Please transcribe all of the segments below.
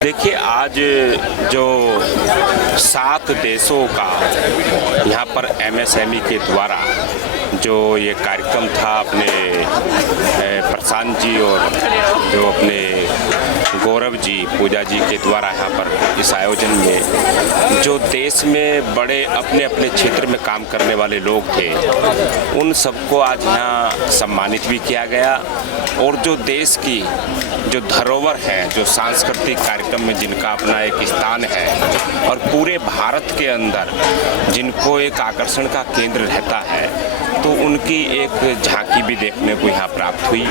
देखिए, आज जो 7 देशों का यहाँ पर एमएसएमई के द्वारा जो ये कार्यक्रम था, अपने प्रशांत जी और जो अपने गौरव जी पूजा जी के द्वारा यहाँ पर इस आयोजन में जो देश में बड़े अपने अपने क्षेत्र में काम करने वाले लोग थे, उन सबको आज यहाँ सम्मानित भी किया गया। और जो देश की जो धरोहर है, जो सांस्कृतिक कार्यक्रम में जिनका अपना एक स्थान है और पूरे भारत के अंदर जिनको एक आकर्षण का केंद्र रहता है, तो उनकी एक झांकी भी देखने को यहाँ प्राप्त हुई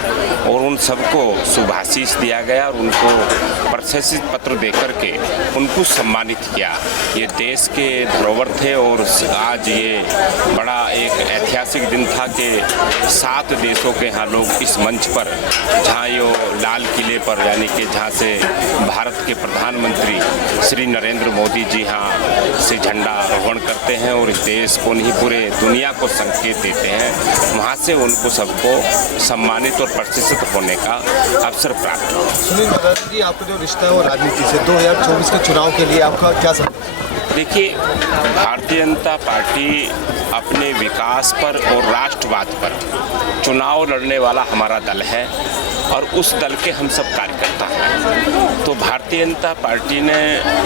और उन सबको शुभाशीष दिया गया और उनको प्रशस्ति पत्र देकर के उनको सम्मानित किया। ये देश के धरोहर थे और आज ये बड़ा एक ऐतिहासिक दिन था कि 7 देशों के यहाँ लोग इस मंच पर, जहाँ ये लाल किले पर, यानी कि जहाँ से भारत के प्रधानमंत्री श्री नरेंद्र मोदी जी यहाँ से झंडा आरोहण करते हैं और इस देश को नहीं पूरे दुनिया को संकेत देते हैं, वहाँ से उनको सबको सम्मानित और प्रतिष्ठित होने का अवसर प्राप्त हुआ। सुनील मदान जी, आपका जो रिश्ता है वो राजनीति से 2024 के चुनाव के लिए आपका क्या संदेश? देखिए, भारतीय जनता पार्टी अपने विकास पर और राष्ट्रवाद पर चुनाव लड़ने वाला हमारा दल है और उस दल के हम सब कार्यकर्ता हैं। तो भारतीय जनता पार्टी ने,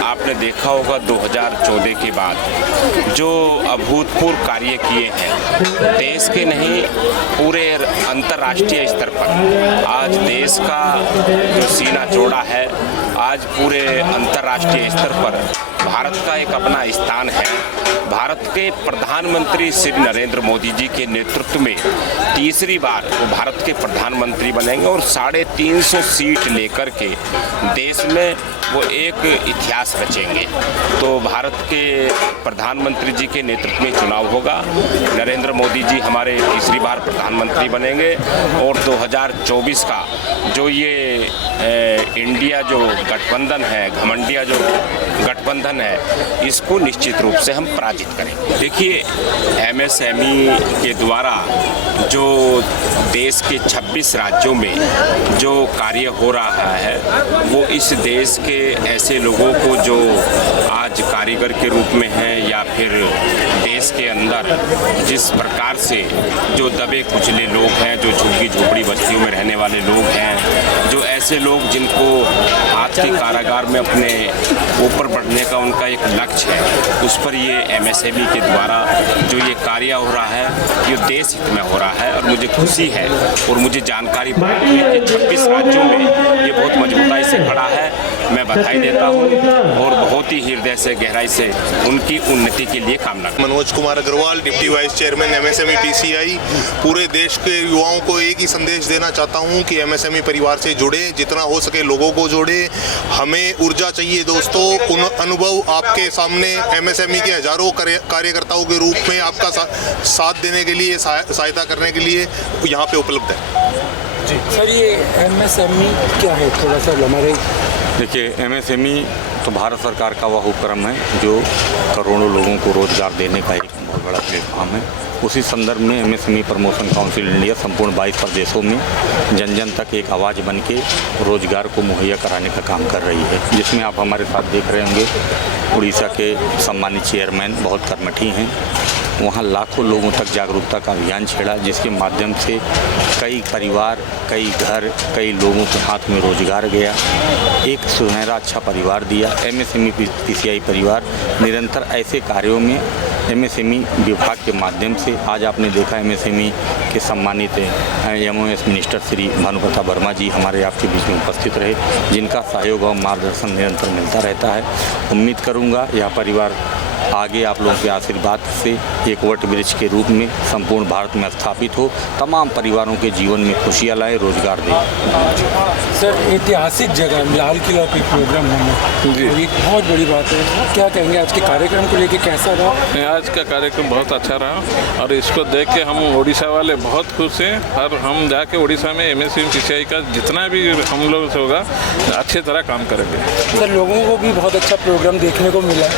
आपने देखा होगा 2014 के बाद जो अभूतपूर्व कार्य किए हैं, देश के नहीं पूरे अंतर्राष्ट्रीय स्तर पर आज देश का जो सीना चौड़ा है, आज पूरे अंतर्राष्ट्रीय स्तर पर भारत का एक अपना स्थान है। भारत के प्रधानमंत्री श्री नरेंद्र मोदी जी के नेतृत्व में तीसरी बार वो भारत के प्रधानमंत्री बनेंगे और 350 सीट लेकर के देश में वो एक इतिहास रचेंगे। तो भारत के प्रधानमंत्री जी के नेतृत्व में चुनाव होगा, नरेंद्र मोदी जी हमारे तीसरी बार प्रधानमंत्री बनेंगे और 2024 का जो ये इंडिया जो गठबंधन है, घमंडिया जो गठबंधन है, इसको निश्चित रूप से हम पराजित करेंगे। देखिए, एमएसएमई के द्वारा जो देश के 26 राज्यों में जो कार्य हो रहा है, वो इस देश के ऐसे लोगों को जो आज कारीगर के रूप में हैं या फिर देश के अंदर जिस प्रकार से जो दबे कुचले लोग हैं, जो झुग्गी झोपड़ी बस्तियों में रहने वाले लोग हैं, जो ऐसे लोग जिनको आज के कारागार में अपने ऊपर बढ़ने का उनका एक लक्ष्य है, उस पर ये एमएसएमई के द्वारा जो ये कार्य हो रहा है, ये देश हित में हो रहा है। और मुझे खुशी है और मुझे जानकारी प्राप्त हुई कि 26 राज्यों में ये बहुत मजबूताई से खड़ा है। मैं बधाई देता हूँ और बहुत ही हृदय से, गहराई से उनकी उन्नति के लिए कामना करता हूं। Manoj Kumar Agarwal, deputy vice chairman MSME PCI. पूरे देश के युवाओं को एक ही संदेश देना चाहता हूं कि एमएसएमई परिवार से जुड़े, जितना हो सके लोगों को जोड़े। हमें ऊर्जा चाहिए दोस्तों। उन अनुभव आपके सामने एमएसएमई के हजारों कार्यकर्ताओं के रूप में आपका साथ देने के लिए, सहायता करने के लिए यहाँ पे उपलब्ध है। जी सर, ये एमएसएमई क्या है, थोड़ा सा हमारे? देखिए, एमएसएमई तो भारत सरकार का वह उपक्रम है जो करोड़ों लोगों को रोजगार देने का एक बहुत बड़ा प्लेटफॉर्म है। उसी संदर्भ में एमएसएमई प्रमोशन काउंसिल इंडिया संपूर्ण 22 प्रदेशों में जन जन तक एक आवाज़ बन के रोजगार को मुहैया कराने का काम कर रही है, जिसमें आप हमारे साथ देख रहे होंगे उड़ीसा के सम्मानित चेयरमैन बहुत कर्मठी हैं। वहाँ लाखों लोगों तक जागरूकता का अभियान छेड़ा, जिसके माध्यम से कई परिवार, कई घर, कई लोगों के हाथ में रोजगार गया, एक सुनहरा अच्छा परिवार दिया। एमएसएमई पीसीआई परिवार निरंतर ऐसे कार्यों में एमएसएमई विभाग के माध्यम से, आज आपने देखा एमएसएमई के सम्मानित एमओएस मिनिस्टर श्री भानुप्रताप वर्मा जी हमारे आपके बीच में उपस्थित रहे, जिनका सहयोग और मार्गदर्शन निरंतर मिलता रहता है। उम्मीद करूँगा यह परिवार आगे आप लोगों के आशीर्वाद से एक वट वृक्ष के रूप में संपूर्ण भारत में स्थापित हो, तमाम परिवारों के जीवन में खुशियाँ लाए, रोजगार दे। सर, ऐतिहासिक जगह लाल किला पे प्रोग्राम होना जी, एक बहुत बड़ी बात है। क्या कहेंगे आज के कार्यक्रम को लेके, कैसा रहा? आज का कार्यक्रम बहुत अच्छा रहा और इसको देख के हम उड़ीसा वाले बहुत खुश हैं और हम जाके उड़ीसा में एमएसएमई पीसीआई का जितना भी हम लोग से होगा अच्छी तरह काम करेंगे। सर, लोगों को भी बहुत अच्छा प्रोग्राम देखने को मिला।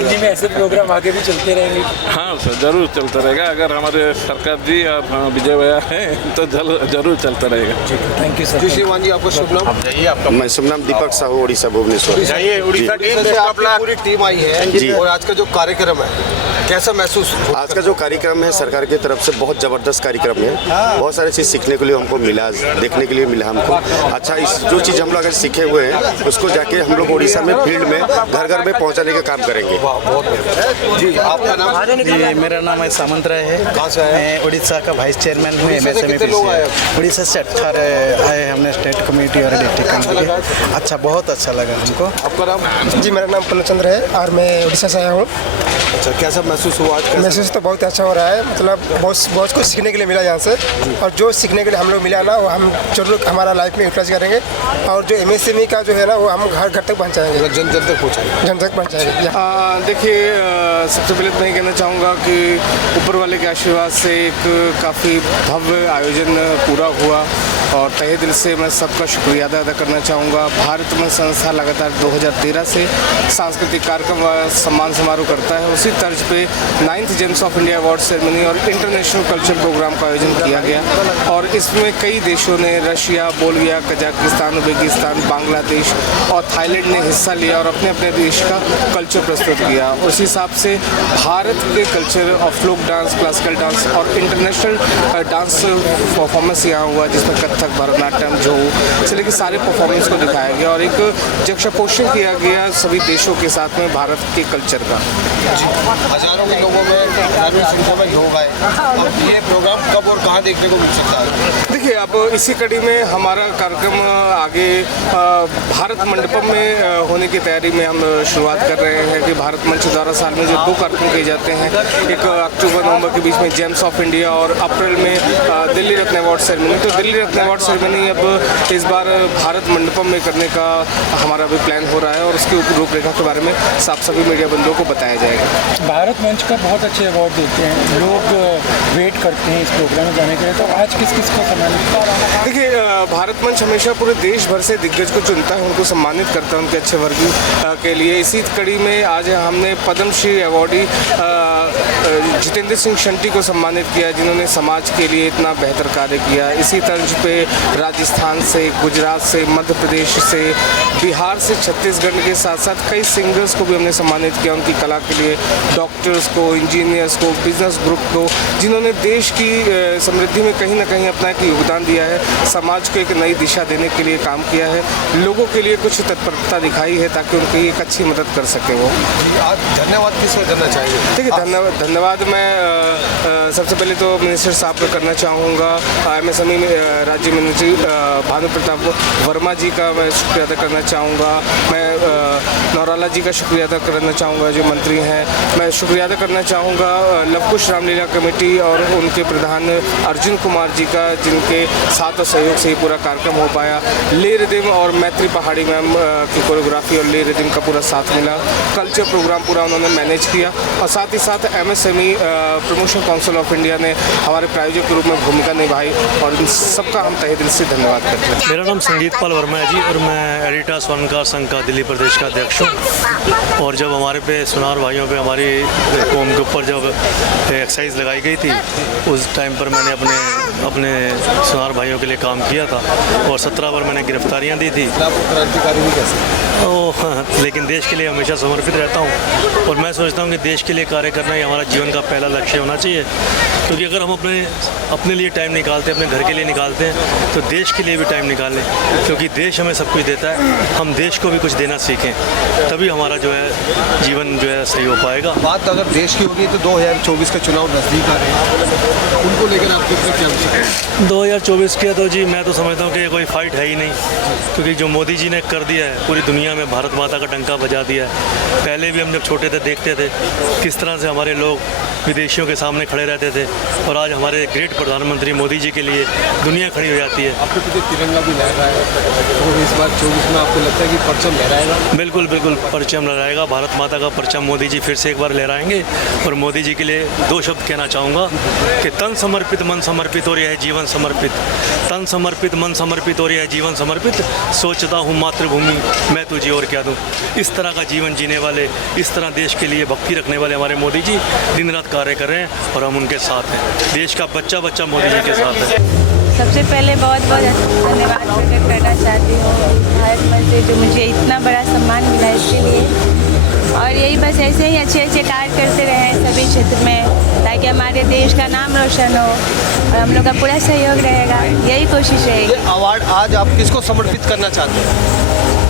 रणजी में ऐसे प्रोग्राम आगे भी चलते रहेंगे? हाँ सर, जरूर चलता रहेगा। अगर हमारे सरकार जी और विजय भैया हैं तो जरूर चलता रहेगा। Thank you sir. जी श्रीमान जी, आपका शुभ नाम? मैं शुभ नाम दीपक साहू, उड़ीसा भुवनेश्वर। उड़ीसा से आपकी पूरी टीम आई है और आज का जो कार्यक्रम है कैसा महसूस? आज का जो कार्यक्रम है सरकार की तरफ से बहुत ज़बरदस्त कार्यक्रम है। बहुत सारी चीज़ सीखने के लिए हमको मिला, देखने के लिए मिला हमको। अच्छा, इस जो चीज़ हम लोग अगर सीखे हुए हैं उसको जाके हम लोग उड़ीसा में फील्ड में घर घर में पहुंचाने का काम करेंगे। जी, आपका नाम? जी, मेरा नाम है सामंत राय है। कहाँ से आए? मैं उड़ीसा का वाइस चेयरमैन हूँ MSME कितने लोग आए? उड़ीसा से 18 आए हमने, स्टेट कमेटी और डिस्ट्रिक्ट कमेटी। अच्छा, बहुत अच्छा लगा हमको। आपका नाम? जी, मेरा नाम पूर्णचंद्र है और मैं उड़ीसा से आया हूँ। अच्छा, कैसा महसूस हुआ आज? महसूस तो बहुत अच्छा हो रहा है, मतलब बहुत कुछ सीखने के लिए मिला यहाँ से, और जो सीखने के लिए हम लोग मिला ना वो हम जरूर हमारा लाइफ में यूटिलाइज करेंगे, और जो MSME का जो है ना वो हम घर घर तक पहुँचाएंगे, जन जन तक पहुँचाएंगे। जन तक पहुँचाएंगे। देखिए, सबसे पहले तो मैं कहना चाहूँगा कि ऊपर वाले के आशीर्वाद से एक काफ़ी भव्य आयोजन पूरा हुआ और तहे दिल से मैं सबका शुक्रिया अदा करना चाहूँगा। भारत मंच संस्था लगातार 2013 से सांस्कृतिक कार्यक्रम व सम्मान समारोह करता है। उसी तर्ज पे 9th James of India award ceremony और इंटरनेशनल कल्चर प्रोग्राम का आयोजन किया गया और इसमें कई देशों ने, Russia, Bolivia, Kazakhstan, Uzbekistan, Bangladesh और थाईलैंड ने हिस्सा लिया और अपने अपने देश का कल्चर प्रस्तुत किया। उस हिसाब से भारत के कल्चर और फोक डांस, क्लासिकल डांस और इंटरनेशनल डांस परफॉर्मेंस यहाँ हुआ, जिसमें कथक, भरतनाट्यम, जो से लेकर सारे परफॉर्मेंस को दिखाया गया और एक जुक्सटापोजिशन किया गया सभी देशों के साथ में भारत के कल्चर का। हजारों के लोगों में, हजारों संख्या में लोग आए। अब ये प्रोग्राम कब और कहाँ देखने को मिल सकता है? देखिए, अब इसी कड़ी में हमारा कार्यक्रम आगे भारत मंडपम में होने की तैयारी में हम शुरुआत कर रहे हैं कि भारत मंच द्वारा साल में जो 2 कार्यक्रम किए जाते हैं, एक अक्टूबर-नवंबर के बीच में जेम्स ऑफ इंडिया और अप्रैल में दिल्ली रत्न अवार्ड सेरेमनी। तो दिल्ली रत्न अवार्ड सेरेमनी अब इस बार भारत मंडपम में करने का हमारा भी प्लान हो रहा है और उसकी रूपरेखा के बारे में साफ सभी मीडिया बंधुओं को बताया जाएगा। भारत मंच का बहुत अच्छे अवार्ड देते हैं, लोग वेट करते हैं इस प्रोग्राम में जाने के लिए, तो आज किस किस को सम्मानित? देखिए, भारत मंच हमेशा पूरे देश भर से दिग्गज को चुनता है, उनको सम्मानित करता है उनके अच्छे वर्ग के लिए। इसी कड़ी में आज हमने पद्मश्री अवार्डी जितेंद्र सिंह शंटी को सम्मानित किया, जिन्होंने समाज के लिए इतना बेहतर कार्य किया। इसी तर्ज पे राजस्थान से, गुजरात से, मध्य प्रदेश से, बिहार से, छत्तीसगढ़ के साथ साथ कई सिंगर्स को भी हमने सम्मानित किया उनकी कला के लिए, डॉक्टर्स को, इंजीनियर्स को, बिजनेस ग्रुप को, जिन्होंने देश की समृद्धि में कहीं ना कहीं अपना एक योगदान दिया है, समाज को एक नई दिशा देने के लिए काम किया है, लोगों के लिए कुछ तत्परता दिखाई है ताकि उनकी एक अच्छी मदद कर सके वो। आज धन्यवाद किसको करना चाहिए? ठीक है, धन्यवाद मैं सबसे पहले तो मिनिस्टर साहब को करना चाहूँगा, MSME राज्य मंत्री भानु प्रताप वर्मा जी का मैं शुक्रिया अदा करना चाहूँगा। मैं नौराला जी का शुक्रिया अदा करना चाहूँगा जो मंत्री हैं। मैं शुक्रिया अदा करना चाहूँगा लवकुश रामलीला कमेटी और उनके प्रधान अर्जुन कुमार जी का, जिनके साथ और सहयोग से ही पूरा कार्यक्रम हो पाया। ले रिदिम और मैत्री पहाड़ी मैम की कोरियोग्राफी और ले रिदिम का पूरा साथ मिला। कल्चर प्रोग्राम पूरा उन्होंने मैनेज किया और साथ ही साथ MSME promotion council of India ने हमारे प्रायोजक के रूप में भूमिका निभाई और इन सबका हम तहे दिल से धन्यवाद करते हैं। मेरा नाम संगीत पाल वर्मा है जी और मैं एडिटर्स फनकार संघ का दिल्ली प्रदेश का अध्यक्ष हूँ। और जब हमारे पे सुनार भाइयों पे हमारी कौम के ऊपर जब एक्साइज लगाई गई थी, उस टाइम पर मैंने अपने सुनार भाइयों के लिए काम किया था और 17 बार मैंने गिरफ्तारियाँ दी थी। क्रांतिकारी भी कैसे? लेकिन देश के लिए हमेशा समर्पित रहता हूँ और मैं सोचता हूँ कि देश के लिए कार्य करना ही हमारा जीवन का पहला लक्ष्य होना चाहिए, क्योंकि अगर हम अपने लिए टाइम निकालते हैं, अपने घर के लिए निकालते हैं, तो देश के लिए भी टाइम निकालें, क्योंकि देश हमें सब कुछ देता है। हम देश को भी कुछ देना सीखें, तभी हमारा जो है जीवन जो है सही हो पाएगा। बात अगर देश की होगी तो 2024 के चुनाव नज़दीक आ रहे हैं, उनको लेकर आपके ऊपर क्या विचार है? 2024 के तो जी मैं तो समझता हूँ कि कोई फाइट है ही नहीं, क्योंकि जो मोदी जी ने कर दिया है पूरी दुनिया में भारत माता का डंका बजा दिया है। पहले भी हम जब छोटे थे देखते थे किस तरह से हमारे लोग विदेशियों के सामने खड़े रहते थे, और आज हमारे ग्रेट प्रधानमंत्री मोदी जी के लिए दुनिया खड़ी हो जाती है। आपके पीछे तिरंगा भी लहरा है, और इस बार 24 में आपको लगता है कि परचम लहराएगा? बिल्कुल बिल्कुल परचम लहराएगा, भारत माता का परचम मोदी जी फिर से एक बार लहराएंगे। और मोदी जी के लिए 2 शब्द कहना चाहूँगा कि तन समर्पित मन समर्पित और यह जीवन समर्पित। तन समर्पित मन समर्पित और यह जीवन समर्पित, सोचता हूँ मातृभूमि मैं तुझे और क्या दूँ। इस तरह का जीवन जीने वाले, इस तरह देश के लिए भक्ति रखने वाले हमारे मोदी जी दिन रात कार्य कर रहे हैं, और हम उनके साथ हैं। देश का बच्चा बच्चा मोदी जी के साथ है। सबसे पहले बहुत बहुत धन्यवाद प्रकट करना चाहती हूँ भारत मंच से, जो मुझे इतना बड़ा सम्मान मिला इसके लिए। और यही बस ऐसे ही अच्छे अच्छे कार्य करते रहें सभी क्षेत्र में, ताकि हमारे देश का नाम रोशन हो, और हम लोग का पूरा सहयोग रहेगा, यही कोशिश रहेगी। ये अवार्ड आज आप किसको समर्पित करना चाहते हैं?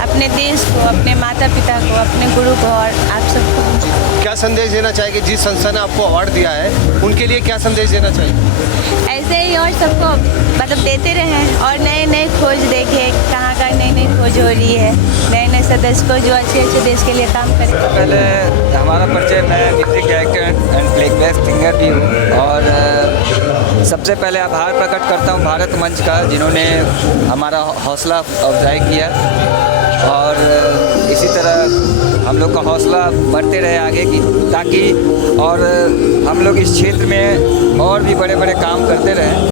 अपने देश को, अपने माता पिता को, अपने गुरु को, और आप सबको। क्या संदेश देना चाहेंगे? जिस संस्था ने आपको अवार्ड दिया है उनके लिए क्या संदेश देना चाहिए? ऐसे ही और सबको मतलब देते रहें, और नए नए खोज देखें, कहाँ का नई नई खोज हो रही है, नए नए सदस्य को जो अच्छे अच्छे देश के लिए काम करें। पहले हमारा परिचय, मैं music director and playback singer भी हूँ, और सबसे पहले आभार प्रकट करता हूँ भारत मंच का, जिन्होंने हमारा हौसला अफजाई किया, और इसी तरह हम लोग का हौसला बढ़ते रहे आगे की, ताकि और हम लोग इस क्षेत्र में और भी बड़े बड़े काम करते रहें।